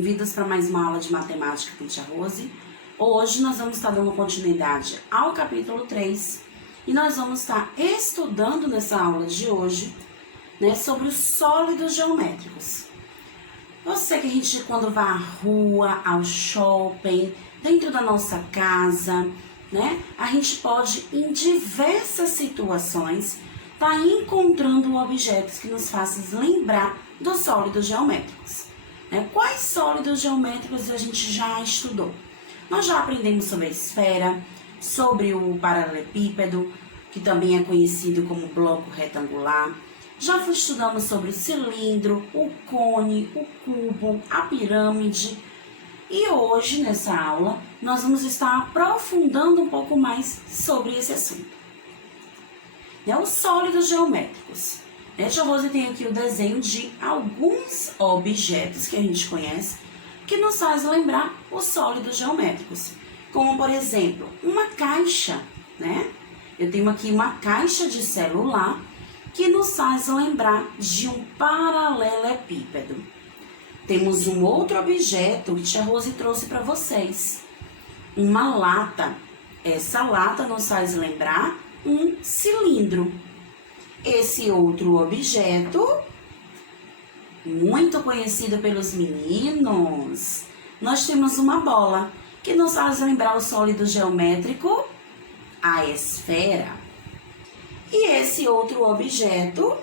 bem-vindos para mais uma aula de matemática com Tia Rose. Hoje nós vamos estar dando continuidade ao capítulo 3 e nós vamos estar estudando nessa aula de hoje, né, sobre os sólidos geométricos. Você que a gente, quando vai à rua, ao shopping, dentro da nossa casa, né, a gente pode, em diversas situações, estar encontrando objetos que nos façam lembrar dos sólidos geométricos. Quais sólidos geométricos a gente já estudou? Nós já aprendemos sobre a esfera, sobre o paralelepípedo, que também é conhecido como bloco retangular. Já estudamos sobre o cilindro, o cone, o cubo, a pirâmide. E hoje, nessa aula, nós vamos estar aprofundando um pouco mais sobre esse assunto. Os sólidos geométricos. Tia Rose tem aqui o desenho de alguns objetos que a gente conhece que nos faz lembrar os sólidos geométricos. Como, por exemplo, uma caixa, né? Eu tenho aqui uma caixa de celular que nos faz lembrar de um paralelepípedo. Temos um outro objeto que Tia Rose trouxe para vocês. Uma lata. Essa lata nos faz lembrar um cilindro. Esse outro objeto, muito conhecido pelos meninos, nós temos uma bola, que nos faz lembrar o sólido geométrico, a esfera. E esse outro objeto,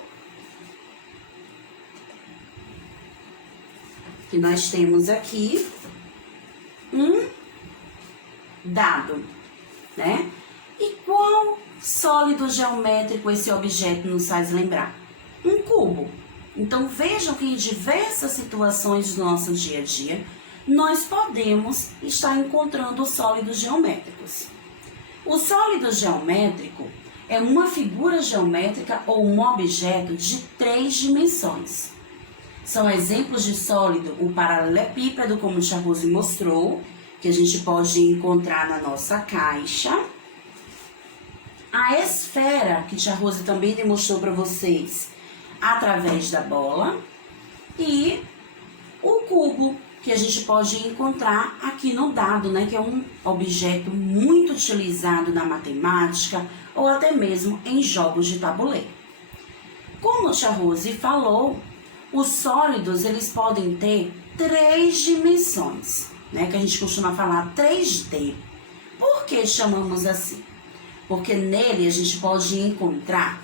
que nós temos aqui, um dado, né? E qual sólido geométrico esse objeto nos faz lembrar? Um cubo. Então, vejam que em diversas situações do nosso dia a dia, nós podemos estar encontrando os sólidos geométricos. O sólido geométrico é uma figura geométrica ou um objeto de 3 dimensões. São exemplos de sólido o paralelepípedo, como o Tia Rose mostrou, que a gente pode encontrar na nossa caixa. A esfera, que Tia Rose também demonstrou para vocês através da bola. E o cubo, que a gente pode encontrar aqui no dado, né? Que é um objeto muito utilizado na matemática ou até mesmo em jogos de tabuleiro. Como a Tia Rose falou, os sólidos, eles podem ter 3 dimensões, né? Que a gente costuma falar 3D. Por que chamamos assim? Porque nele a gente pode encontrar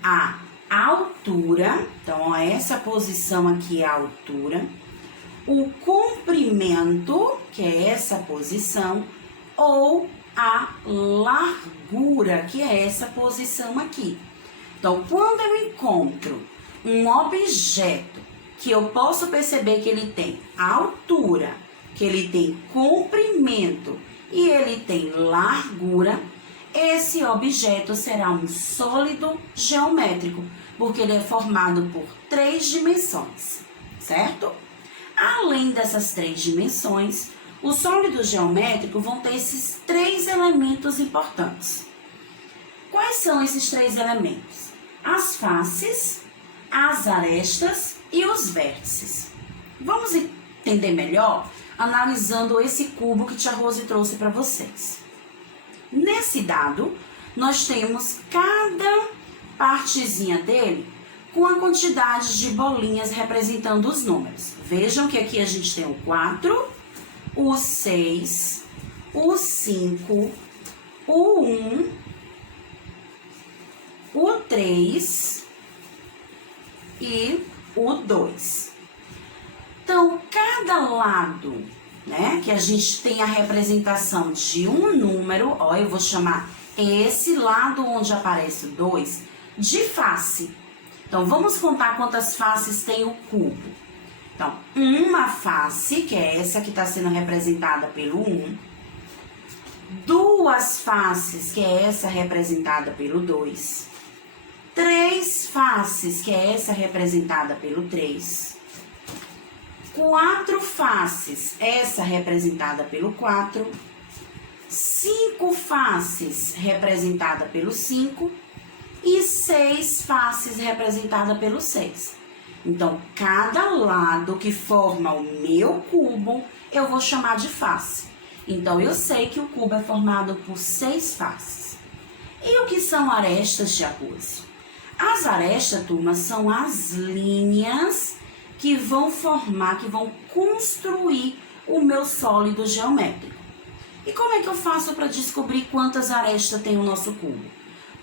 a altura, então essa posição aqui é a altura, o comprimento, que é essa posição, ou a largura, que é essa posição aqui. Então, quando eu encontro um objeto que eu posso perceber que ele tem altura, que ele tem comprimento e ele tem largura, esse objeto será um sólido geométrico, porque ele é formado por 3 dimensões, certo? Além dessas 3 dimensões, os sólidos geométricos vão ter esses 3 elementos importantes. Quais são esses 3 elementos? As faces, as arestas e os vértices. Vamos entender melhor analisando esse cubo que Tia Rose trouxe para vocês. Nesse dado, nós temos cada partezinha dele com a quantidade de bolinhas representando os números. Vejam que aqui a gente tem o 4, o 6, o 5, o 1, o 3 e o 2. Então, cada lado, né, que a gente tem a representação de um número, ó, eu vou chamar esse lado onde aparece o 2 de face. Então, vamos contar quantas faces tem o cubo. Então, uma face, que é essa que está sendo representada pelo 1. 2 faces, que é essa representada pelo 2. 3 faces, que é essa representada pelo 3. 4 faces, essa representada pelo 4. 5 faces, representada pelo 5. E 6 faces, representada pelo 6. Então, cada lado que forma o meu cubo, eu vou chamar de face. Então, eu sei que o cubo é formado por 6 faces. E o que são arestas de arroz? As arestas, turma, são as linhas que vão formar, que vão construir o meu sólido geométrico. E como é que eu faço para descobrir quantas arestas tem o nosso cubo?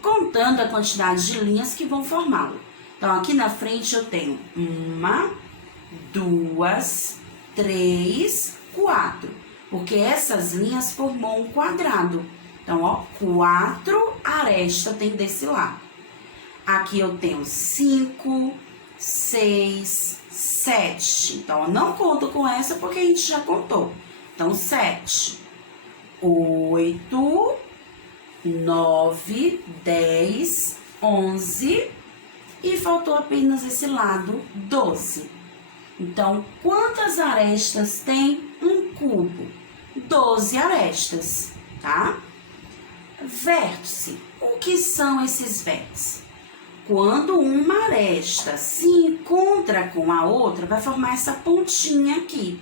Contando a quantidade de linhas que vão formá-lo. Então, aqui na frente eu tenho 1, 2, 3, 4. Porque essas linhas formam um quadrado. Então, ó, 4 arestas tem desse lado. Aqui eu tenho 5, 6, 7. Então, eu não conto com essa porque a gente já contou. Então, 7, 8, 9, 10, 11 e faltou apenas esse lado, 12. Então, quantas arestas tem um cubo? 12 arestas, tá? Vértice. O que são esses vértices? Quando uma aresta se encontra com a outra, vai formar essa pontinha aqui.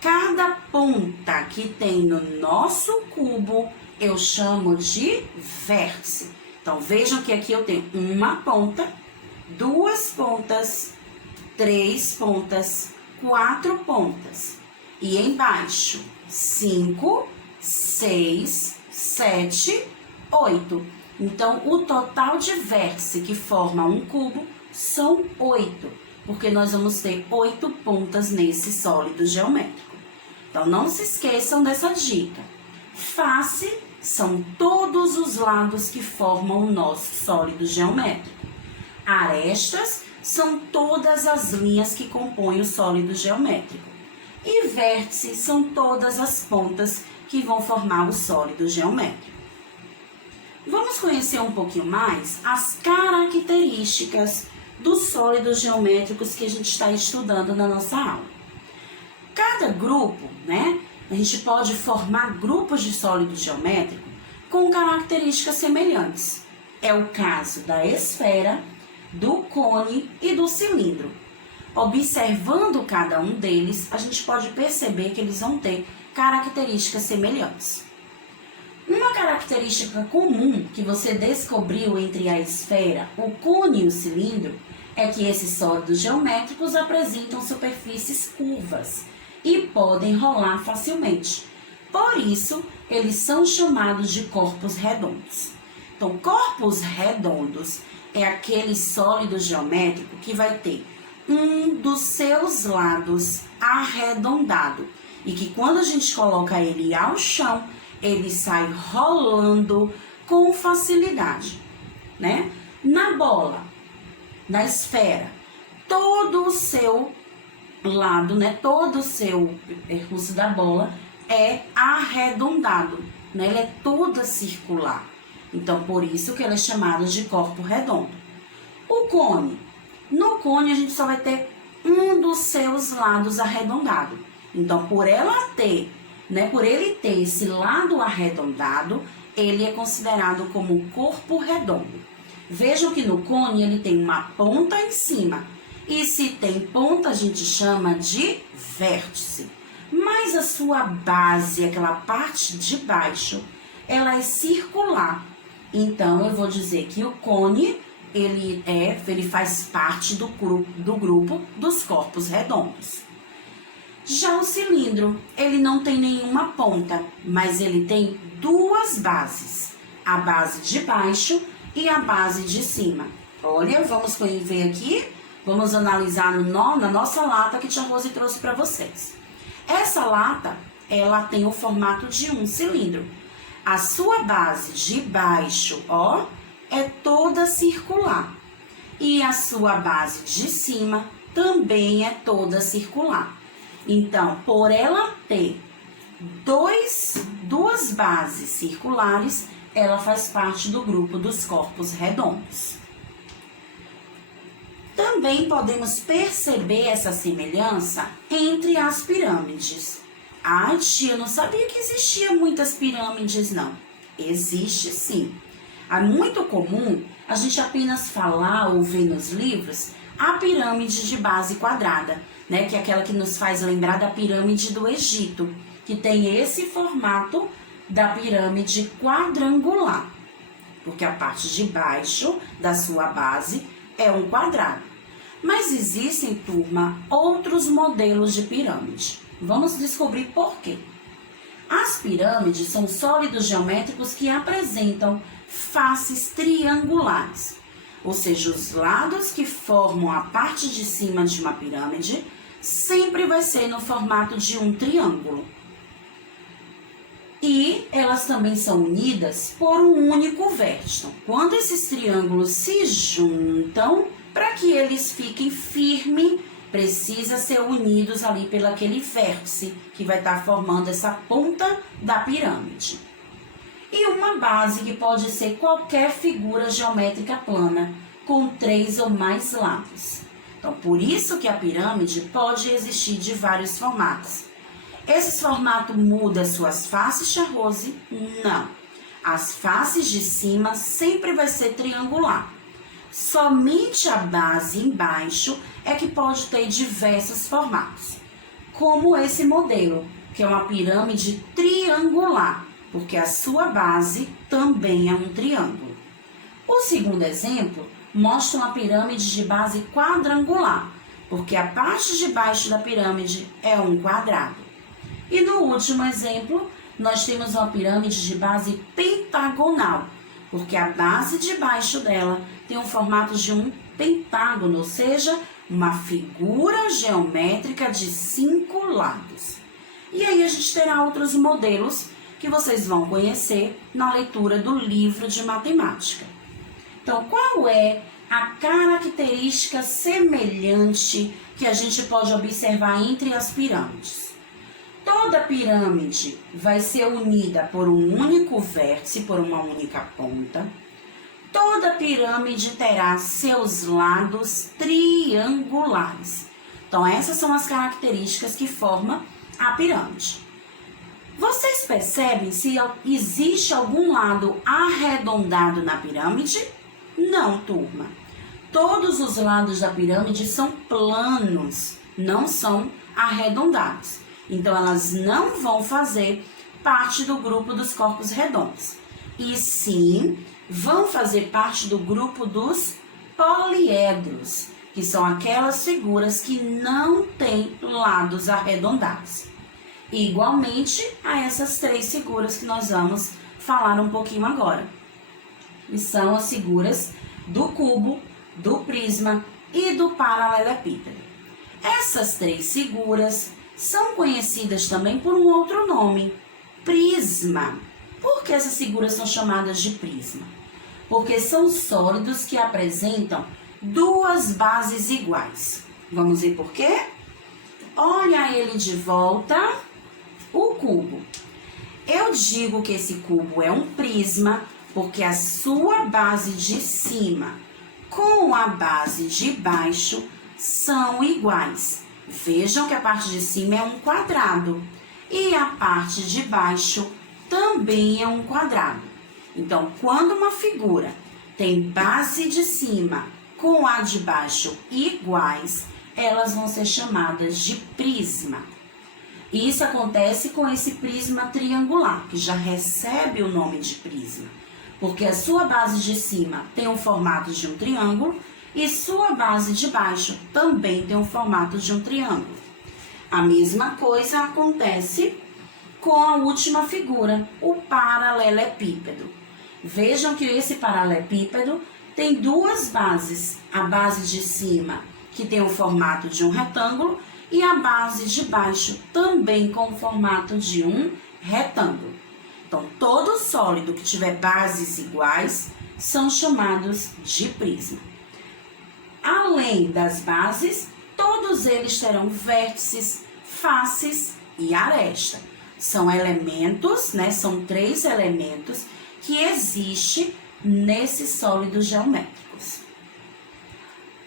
Cada ponta que tem no nosso cubo, eu chamo de vértice. Então, vejam que aqui eu tenho uma ponta, 2 pontas, 3 pontas, 4 pontas. E embaixo, 5, 6, 7, 8. Então, o total de vértice que forma um cubo são 8, porque nós vamos ter 8 pontas nesse sólido geométrico. Então, não se esqueçam dessa dica. Face são todos os lados que formam o nosso sólido geométrico. Arestas são todas as linhas que compõem o sólido geométrico. E vértice são todas as pontas que vão formar o sólido geométrico. Vamos conhecer um pouquinho mais as características dos sólidos geométricos que a gente está estudando na nossa aula. Cada grupo, né? A gente pode formar grupos de sólido geométrico com características semelhantes. É o caso da esfera, do cone e do cilindro. Observando cada um deles, a gente pode perceber que eles vão ter características semelhantes. Uma característica comum que você descobriu entre a esfera, o cone e o cilindro é que esses sólidos geométricos apresentam superfícies curvas e podem rolar facilmente. Por isso, eles são chamados de corpos redondos. Então, corpos redondos é aquele sólido geométrico que vai ter um dos seus lados arredondado e que quando a gente coloca ele ao chão, ele sai rolando com facilidade, né? Na bola, na esfera, todo o seu lado, né? Todo o seu percurso da bola é arredondado, né? Ele é toda circular. Então, por isso que ela é chamada de corpo redondo. O cone. No cone, a gente só vai ter um dos seus lados arredondado. Então, por ele ter esse lado arredondado, ele é considerado como corpo redondo. Vejam que no cone ele tem uma ponta em cima. E se tem ponta, a gente chama de vértice. Mas a sua base, aquela parte de baixo, ela é circular. Então, eu vou dizer que o cone, ele faz parte do grupo dos corpos redondos. Já o cilindro, ele não tem nenhuma ponta, mas ele tem 2 bases. A base de baixo e a base de cima. Olha, vamos ver aqui, vamos analisar na nossa lata que Tia Rose trouxe para vocês. Essa lata, ela tem o formato de um cilindro. A sua base de baixo, ó, é toda circular. E a sua base de cima também é toda circular. Então, por ela ter duas bases circulares, ela faz parte do grupo dos corpos redondos. Também podemos perceber essa semelhança entre as pirâmides. Ai, tia, eu não sabia que existia muitas pirâmides, não. Existe sim. É muito comum a gente apenas falar ou ver nos livros a pirâmide de base quadrada, né? Que é aquela que nos faz lembrar da pirâmide do Egito, que tem esse formato da pirâmide quadrangular, porque a parte de baixo da sua base é um quadrado. Mas existem, turma, outros modelos de pirâmide. Vamos descobrir por quê. As pirâmides são sólidos geométricos que apresentam faces triangulares, ou seja, os lados que formam a parte de cima de uma pirâmide sempre vai ser no formato de um triângulo. E elas também são unidas por um único vértice. Quando esses triângulos se juntam, para que eles fiquem firmes, precisa ser unidos ali pelo aquele vértice que vai estar formando essa ponta da pirâmide. E uma base que pode ser qualquer figura geométrica plana, com 3 ou mais lados. Então, por isso que a pirâmide pode existir de vários formatos. Esse formato muda suas faces, Charrose? Não. As faces de cima sempre vai ser triangular. Somente a base embaixo é que pode ter diversos formatos, como esse modelo, que é uma pirâmide triangular, porque a sua base também é um triângulo. O segundo exemplo mostra uma pirâmide de base quadrangular, porque a parte de baixo da pirâmide é um quadrado. E no último exemplo, nós temos uma pirâmide de base pentagonal, porque a base de baixo dela tem um formato de um pentágono, ou seja, uma figura geométrica de 5 lados. E aí a gente terá outros modelos que vocês vão conhecer na leitura do livro de matemática. Então, qual é a característica semelhante que a gente pode observar entre as pirâmides? Toda pirâmide vai ser unida por um único vértice, por uma única ponta. Toda pirâmide terá seus lados triangulares. Então, essas são as características que formam a pirâmide. Vocês percebem se existe algum lado arredondado na pirâmide? Não, turma. Todos os lados da pirâmide são planos, não são arredondados. Então, elas não vão fazer parte do grupo dos corpos redondos. E sim, vão fazer parte do grupo dos poliedros, que são aquelas figuras que não têm lados arredondados. Igualmente a essas 3 figuras que nós vamos falar um pouquinho agora. E são as figuras do cubo, do prisma e do paralelepípedo. Essas 3 figuras são conhecidas também por um outro nome, prisma. Por que essas figuras são chamadas de prisma? Porque são sólidos que apresentam 2 bases iguais. Vamos ver por quê? Olha ele de volta, o cubo. Eu digo que esse cubo é um prisma porque a sua base de cima com a base de baixo são iguais. Vejam que a parte de cima é um quadrado e a parte de baixo também é um quadrado. Então, quando uma figura tem base de cima com a de baixo iguais, elas vão ser chamadas de prisma. E isso acontece com esse prisma triangular, que já recebe o nome de prisma, porque a sua base de cima tem um formato de um triângulo e sua base de baixo também tem um formato de um triângulo. A mesma coisa acontece com a última figura, o paralelepípedo. Vejam que esse paralelepípedo tem 2 bases, a base de cima, que tem o formato de um retângulo, e a base de baixo também com o formato de um retângulo. Então, todo sólido que tiver bases iguais são chamados de prisma. Além das bases, todos eles terão vértices, faces e aresta. São elementos, né? São 3 elementos que existem nesses sólidos geométricos.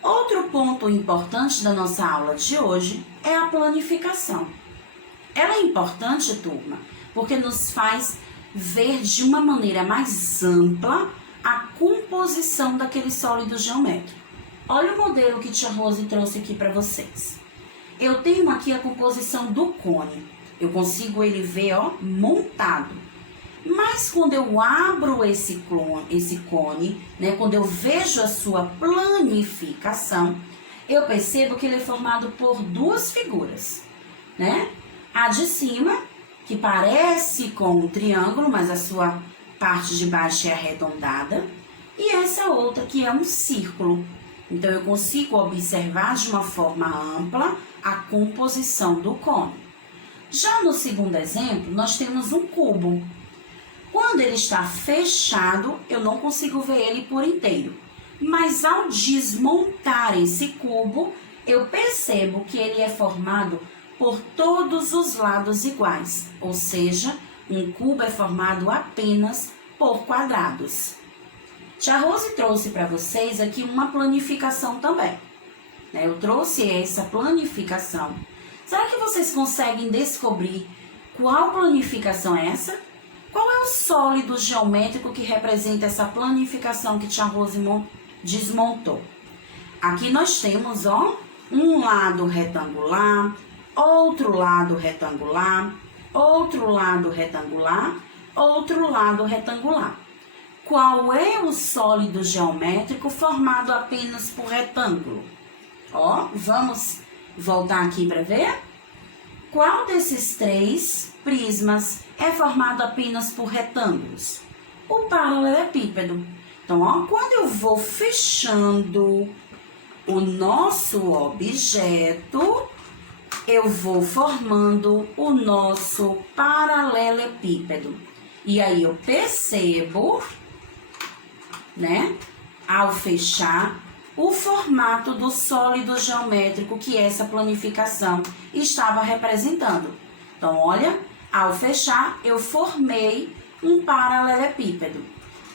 Outro ponto importante da nossa aula de hoje é a planificação. Ela é importante, turma, porque nos faz ver de uma maneira mais ampla a composição daquele sólido geométrico. Olha o modelo que tia Rose trouxe aqui para vocês. Eu tenho aqui a composição do cone. Eu consigo ele ver, ó, montado. Mas quando eu abro esse cone, né, quando eu vejo a sua planificação, eu percebo que ele é formado por duas figuras, né? A de cima, que parece com um triângulo, mas a sua parte de baixo é arredondada, e essa outra que é um círculo. Então, eu consigo observar de uma forma ampla a composição do cone. Já no segundo exemplo, nós temos um cubo. Quando ele está fechado, eu não consigo ver ele por inteiro. Mas ao desmontar esse cubo, eu percebo que ele é formado por todos os lados iguais. Ou seja, um cubo é formado apenas por quadrados. Tia Rose trouxe para vocês aqui uma planificação também. Eu trouxe essa planificação. Será que vocês conseguem descobrir qual planificação é essa? Qual é o sólido geométrico que representa essa planificação que tia Rose desmontou? Aqui nós temos, ó, um lado retangular, outro lado retangular, outro lado retangular, outro lado retangular. Qual é o sólido geométrico formado apenas por retângulo? Ó, vamos voltar aqui para ver? Qual desses três prismas é formado apenas por retângulos? O paralelepípedo. Então, ó, quando eu vou fechando o nosso objeto, eu vou formando o nosso paralelepípedo. E aí eu percebo, né, ao fechar, o formato do sólido geométrico que essa planificação estava representando. Então, olha, ao fechar, eu formei um paralelepípedo.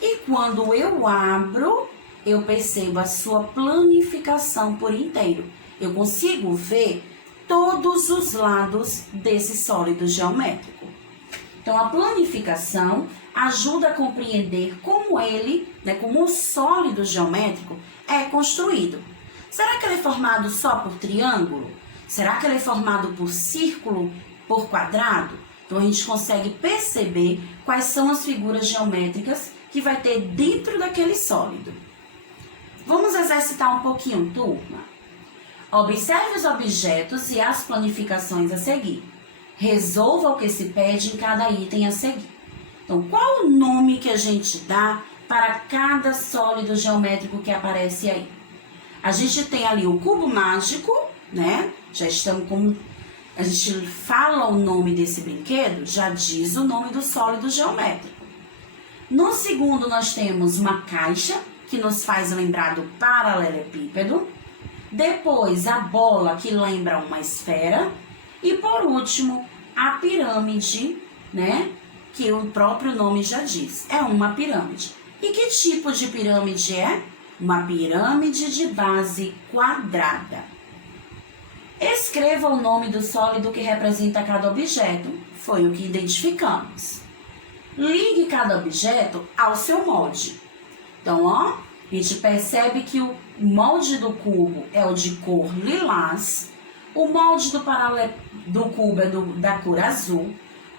E quando eu abro, eu percebo a sua planificação por inteiro. Eu consigo ver todos os lados desse sólido geométrico. Então, a planificação ajuda a compreender como ele, né, como o sólido geométrico é construído. Será que ele é formado só por triângulo? Será que ele é formado por círculo, por quadrado? Então, a gente consegue perceber quais são as figuras geométricas que vai ter dentro daquele sólido. Vamos exercitar um pouquinho, turma? Observe os objetos e as planificações a seguir. Resolva o que se pede em cada item a seguir. Então, qual o nome que a gente dá para cada sólido geométrico que aparece aí? A gente tem ali o cubo mágico, né? Já estamos com... A gente fala o nome desse brinquedo, já diz o nome do sólido geométrico. No segundo, nós temos uma caixa, que nos faz lembrar do paralelepípedo. Depois, a bola, que lembra uma esfera. E, por último, a pirâmide, né? Que o próprio nome já diz, é uma pirâmide. E que tipo de pirâmide é? Uma pirâmide de base quadrada. Escreva o nome do sólido que representa cada objeto, foi o que identificamos. Ligue cada objeto ao seu molde. Então, ó, a gente percebe que o molde do cubo é o de cor lilás, o molde do cubo é da cor azul,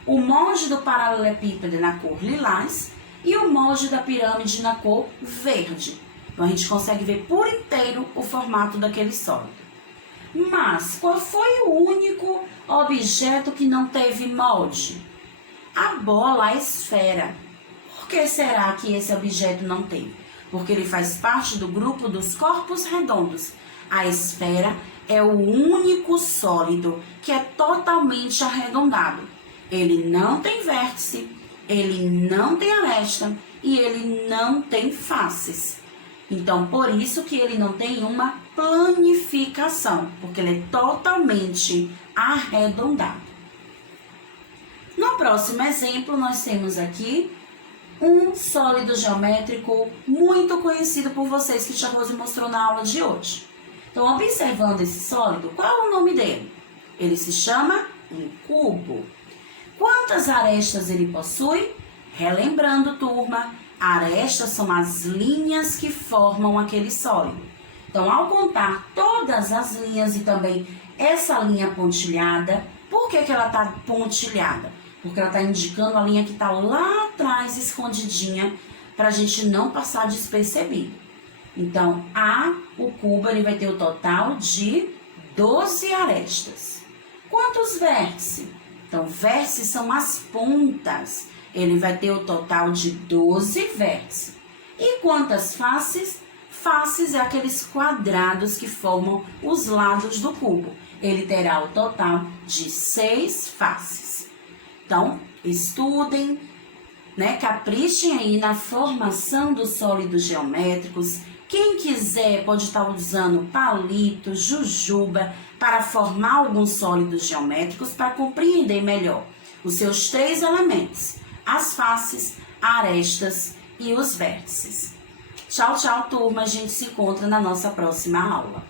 o molde do paralelepípedo é na cor lilás e o molde da pirâmide na cor verde. Então, a gente consegue ver por inteiro o formato daquele sólido. Mas, qual foi o único objeto que não teve molde? A bola, a esfera. Por que será que esse objeto não teve? Porque ele faz parte do grupo dos corpos redondos. A esfera é o único sólido que é totalmente arredondado. Ele não tem vértice, ele não tem aresta e ele não tem faces. Então, por isso que ele não tem uma planificação, porque ele é totalmente arredondado. No próximo exemplo, nós temos aqui um sólido geométrico muito conhecido por vocês, que tia Rose mostrou na aula de hoje. Então, observando esse sólido, qual é o nome dele? Ele se chama um cubo. Quantas arestas ele possui? Relembrando, turma, arestas são as linhas que formam aquele sólido. Então, ao contar todas as linhas e também essa linha pontilhada, por que ela está pontilhada? Porque ela está indicando a linha que está lá atrás, escondidinha, para a gente não passar despercebido. Então, o cubo ele vai ter o total de 12 arestas. Quantos vértices? Então, vértices são as pontas. Ele vai ter o total de 12 vértices. E quantas faces? Faces é aqueles quadrados que formam os lados do cubo. Ele terá o total de 6 faces. Então, estudem, caprichem aí na formação dos sólidos geométricos. Quem quiser pode estar usando palito, jujuba para formar alguns sólidos geométricos para compreender melhor os seus 3 elementos, as faces, arestas e os vértices. Tchau, tchau, turma. A gente se encontra na nossa próxima aula.